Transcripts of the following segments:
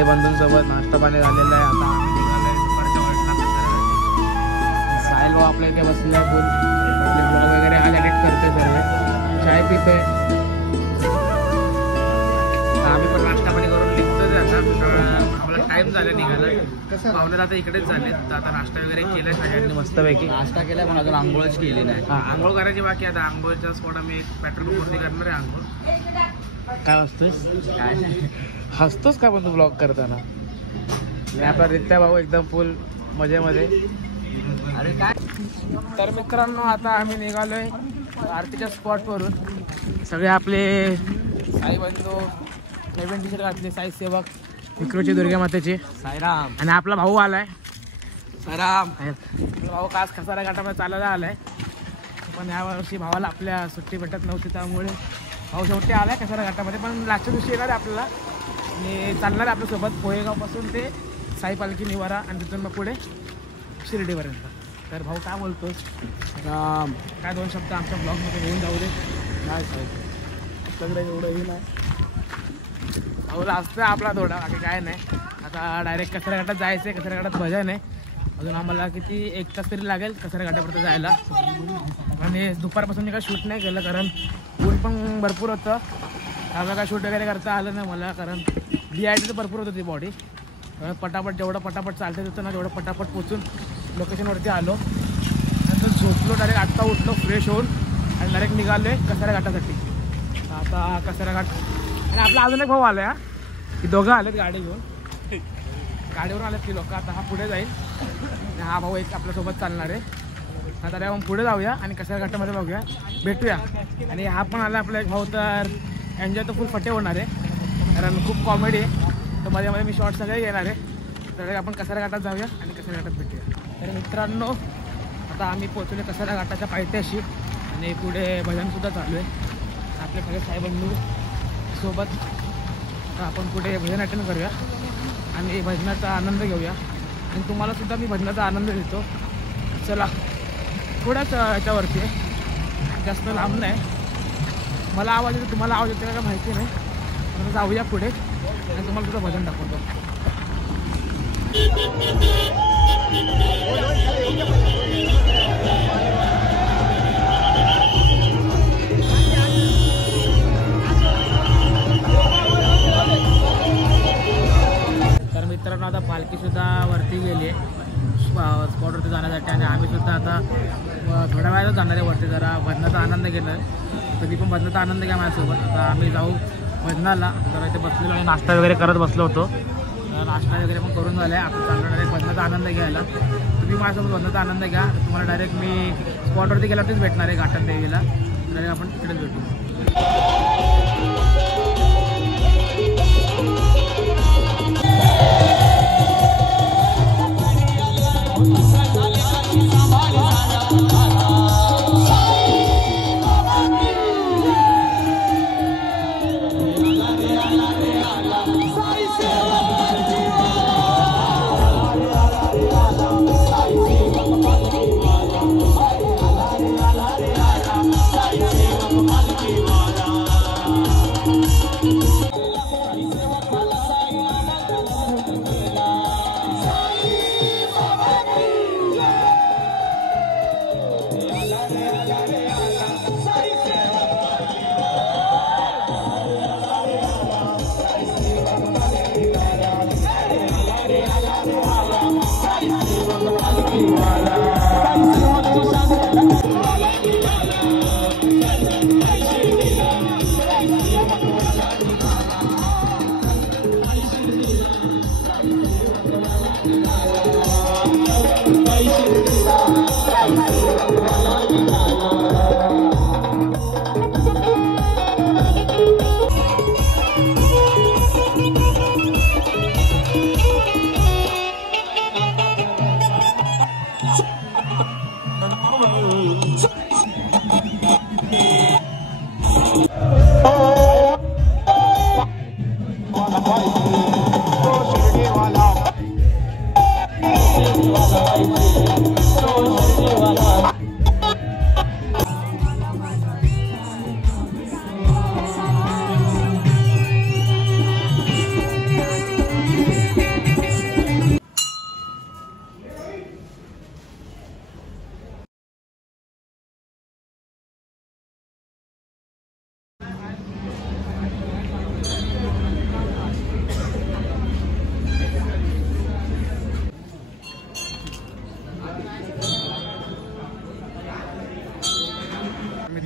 साई बंधूंसोबत नाश्ता पाणी झालेला आहे. आता आम्ही निघालोय दुपारच्या वेळेला. साहिल भाऊ आपल्या इथे बसलेला आहे. फुल ब्लॉग वगैरे आज एडिट करतोय, सर्व चाय पितोय. आम्ही पण नाश्ता पाणी करून निघतोय. आता आम्हाला टाइम झाला निघाला. पाहुणे आता इकडेच झाले. तर आता नाश्ता वगैरे केलाय सगळ्यांनी मस्तपैकी. नाश्ता केला पण अजून आंघोळच केली नाही. हां, आंघोळ करायची बाकी. आता आंघोळच्या स्पॉट आम्ही पेट्रोल पूर्ती करणार आहे. आंघोळ काय हसतोस? काय नाही, हसतोस का पण तू ब्लॉग करताना? आपला रित्या भाऊ एकदम फुल मजेमध्ये. अरे काय. तर मित्रांनो आता आम्ही निघालोय आरतीच्या स्पॉटवरून. सगळे आपले साई बंधू नवीन टी शर्ट घातले, साई सेवक विक्रोची दुर्गा मातेची. साईराम. आणि आपला भाऊ आलाय. साईराम. भाऊ कास खसारा घाटामध्ये चालायला आलाय. पण यावर्षी भावाला आपल्या सुट्टी भेटत नव्हती, त्यामुळे भाऊ शेवटी आलाय कसारा घाटामध्ये. पण लास्टच्या दिवशी येणार आहे आपल्याला आणि चालणार आहे आपल्यासोबत पोहेगावपासून ते साई पालखी निवारा आणि तिथून मग पुढे शिर्डीपर्यंत. तर भाऊ काय बोलतोस? राम. काय दोन शब्द आमच्या ब्लॉगमध्ये होऊन जाऊ दे. काय साहेब सगळं एवढंही नाही. भाऊला असतं आपला थोडा, बाकी काय नाही. आता डायरेक्ट कसारा घाटात जायचं आहे. कसारा घाटात भजन आहे. अजून आम्हाला किती 1 तास तरी लागेल कसारा घाटापर्यंत जायला. आणि दुपारपासून मी काय शूट नाही केलं, कारण ऊन पण भरपूर होतं. त्यामुळे काय शूट वगैरे करता आलं नाही मला, कारण डिहायड्रेट भरपूर होतं ती बॉडी. पटापट जेवढं पटापट चालतं होतं ना, तेवढं पटापट पोचून लोकेशनवरती आलो. नंतर झोपलो, डायरेक्ट आत्ता उठलो फ्रेश होऊन आणि डायरेक्ट निघालो आहे कसारा घाटासाठी. आता कसारा घाट आणि आपला अजून एक भाऊ आला आहे. की दोघं आलेत गाडी घेऊन, गाडीवरून आलेत की लोक. आता हा पुढे जाईल आणि हा भाऊ एक आपल्यासोबत चालणार आहे. आता आपण पुढे जाऊया आणि कसारा घाटामध्ये बघूया, भेटूया. आणि हा पण आला आपला एक भाऊ, तर एन्जॉय तर फुल फटे होणार आहे, कारण खूप कॉमेडी आहे. तर मध्ये मध्ये मी शॉर्ट सगळे येणार आहे. तर आपण कसारा घाटात जाऊया आणि कसारा घाटात भेटूया. तर मित्रांनो आता आम्ही पोहोचलो कसारा घाटाच्या पायथ्याशी आणि पुढे भजनसुद्धा चालू आहे आपले सगळे साईबंधू सोबत. तर आपण पुढे भजन अटेंड करूया आणि भजनाचा आनंद घेऊया. आणि तुम्हालासुद्धा मी भजनाचा आनंद देतो. चला थोड्याच ह्याच्यावरती आहे, जास्त लांब नाही. मला आवाज येतो, तुम्हाला आवाज येतो का माहिती नाही. तर जाऊया पुढे आणि तुम्हाला सुद्धा भजन दाखवतो. तर मित्रांनो आता पालखीसुद्धा वरती गेली आहे स्पॉटवरती जाण्यासाठी. आणि आम्हीसुद्धा आता थोड्या वेळातच जाणार आहे वरती, जरा भजनाचा आनंद घेणार आहे. तुम्ही पण भजनाचा आनंद घ्या माझ्यासोबत. आता आम्ही जाऊ भजनाला. तर इथे बसलेलो आणि नाश्ता वगैरे करत बसलो होतो. नाश्ता वगैरे पण करून झाला आहे. आपण चाललो डायरेक्ट भजनाचा आनंद घ्यायला. तुम्ही माझ्यासोबत भजनाचा आनंद घ्या. तुम्हाला डायरेक्ट मी स्पॉटवरती गेल्यावरतीच भेटणार आहे घाटात देवीला. डायरेक्ट आपण तिकडेच भेटू.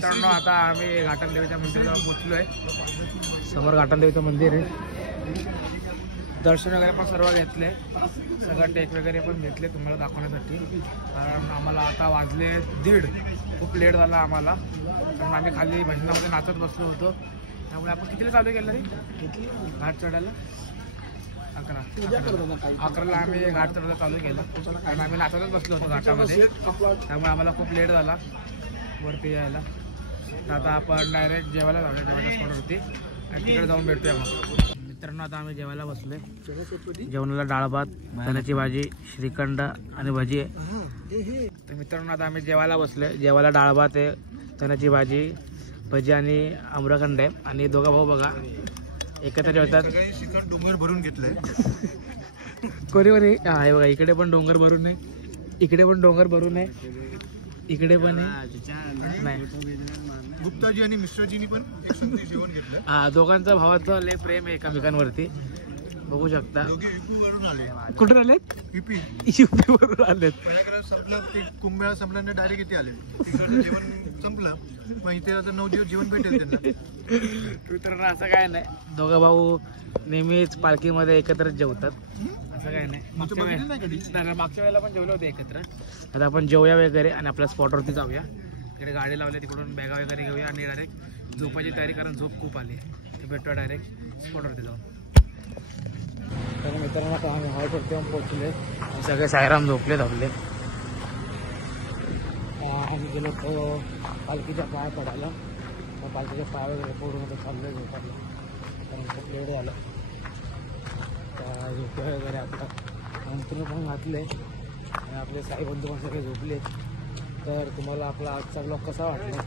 मित्रांनो आता आम्ही घाटनदेवीच्या मंदिराजवळ पोहोचलो आहे. समोर घाटनदेवीचं मंदिर आहे. दर्शन वगैरे पण सर्व घेतले, सगळं टेक वगैरे पण घेतले तुम्हाला दाखवण्यासाठी. कारण आम्हाला आता वाजले 1:30, खूप लेट झाला आम्हाला. कारण आम्ही खाली भजनामध्ये नाचत बसलो होतो. त्यामुळे आपण कितीला चालू केलं रे घाट चढायला? 11ला आम्ही घाट चढायला चालू केलं. कारण आम्ही नाचतच बसलो होतो घाटामध्ये, त्यामुळे आम्हाला खूप लेट झाला वरती यायला. तर आता आपण डायरेक्ट जेवायला जाऊया जेवायच्या स्पॉटवरती आणि तिकडे जाऊन भेटूया. मग मित्रांनो आता आम्ही जेवायला बसलोय. जेवणाला डाळ भात, चण्याची भाजी, श्रीखंड आणि भजी आहे. तर मित्रांनो आता आम्ही जेवायला बसलोय. जेवायला डाळ भात आहे, चण्याची भाजी, भजी आणि आम्रखंड आहे. आणि दोघा भाऊ बघा एकत्र जेवतात. श्रीखंड डोंगर भरून घेतलंय. कोणी कोणी आहे बघा, इकडे पण डोंगर भरून आहे, इकडे पण डोंगर भरून आहे, इकडे पण नाही. गुप्ताजी आणि मिश्राजीनी पण एकसंगती जेवण घेतलं. हा, दोघांचं भावाचं लय प्रेम आहे एकमेकांवरती, बघू शकता. दोघे युपी वरून आले. कुठून आलेत? युपी वरून आलेत. पहिल्या संपलं ते कुंभमेळा संपल्यानंतर डायरेक्ट इथे आले. तिकडचं जेवण संपलं, मग इथे आता 9 दिवस जेवण भेटेल त्यांना. मित्रांनो असं काय नाही, दोघं भाऊ नेहमीच पालखीमध्ये एकत्रच जेवतात, असं काय नाही. मागच्या वेळेला पण जेवले होते एकत्र. आता आपण जेवूया वगैरे आणि आपल्या स्पॉटवरती जाऊया. तिकडे गाडी लावली, तिकडून बॅगा वगैरे घेऊया आणि डायरेक्ट झोपायची तयारी, कारण झोप खूप आली. ते भेटूया डायरेक्ट स्पॉटवरती जाऊन. तर मित्रांनो आता आम्ही हॉलवरती येऊन पोहोचले. सगळे सायराम झोपलेत आपले. आम्ही गेलो तो पालखीच्या पाया पडायला. पालखीच्या पाया वगैरे पडून चाललं आहे झोपायला, कारण खूप लेट झालं. तर झोपे वगैरे आपलं अंतरून पण घातले आणि आपले साई बंधू पण सगळे झोपले. तर तुम्हाला आपला आजचा ब्लॉग कसा वाटला?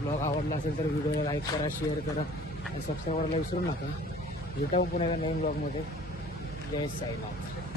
ब्लॉग आवडला असेल तर व्हिडिओला लाईक करा, शेअर करा आणि सबस्क्राईब करायला विसरू नका. भेटावं पुन्हा एका नवीन ब्लॉगमध्ये. जय साईनाथ.